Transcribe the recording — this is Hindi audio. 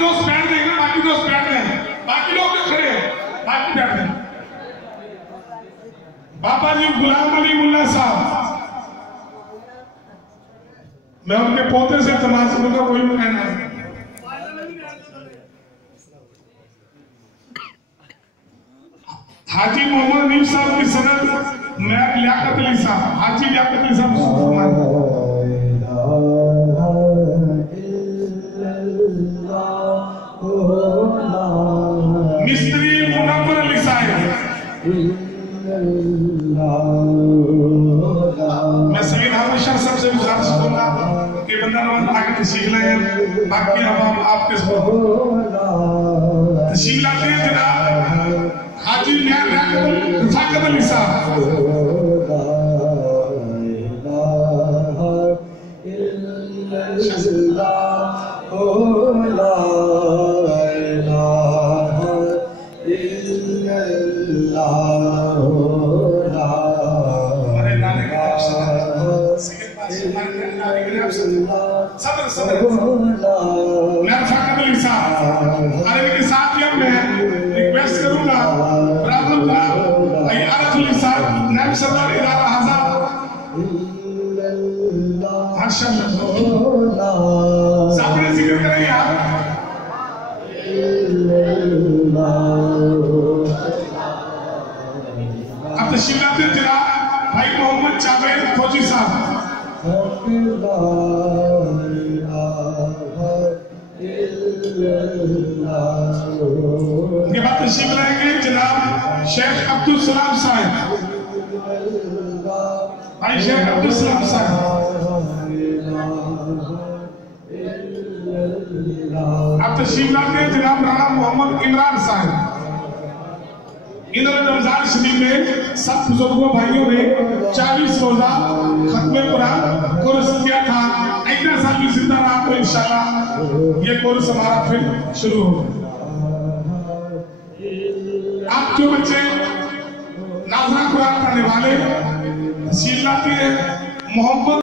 दोस्त बैठ देंगे, बाकी दोस्त बैठ रहे हैं, बाकी लोग जो खड़े हैं बाकी बैठ रहे हैं। बाबा जी गुलाम अली मुल्ला साहब, मैं उनके पोते से तमाश करूंगा, कोई भी कहना है। हाजी मोहम्मद नीम साहब की सनद नायब लियाकत अली साहब, हाजी लियाकत अली साहब मिस्त्री मुनव्वर अली साहब। मैं सलीम अहमद शाह साहब से गुजारिश करूंगा कि बंदा नवाज आगे तशरीफ लाए, बाकी अब आपके तशरीफ लाते हैं जनाब हाजी रफाकत अली साहब। सदर सदर मैं रफाकत अली साहब के साथ ही मैं रिक्वेस्ट करूंगा अली साहब नायब सदर इदारा हज़ार माशाअल्लाह सामने जिक्र करें आप। अब तशरीफ लाते हैं जनाब भाई मोहम्मद जावेद फौजी साहब। उनके बाद तशरीफ लाएंगे जनाब शेख अब्दुल सलाम साहब, भाई शेख अब्दुल सलाम साहब। अब तशरीफ लाते हैं जनाब राणा मोहम्मद इमरान साहब। इधर रमजान शरीफ में सब बुजुर्गों भाइयों ने 40 रोजा खत्मे कुरान कोर्स किया था। इतना साल भी जिंदा रहा तो इंशाल्लाह ये कोर्स हमारा फिर शुरू होगा। आप जो बच्चे नाज़रा कुरान पढ़ने वाले तशरीफ लाते हैं मोहम्मद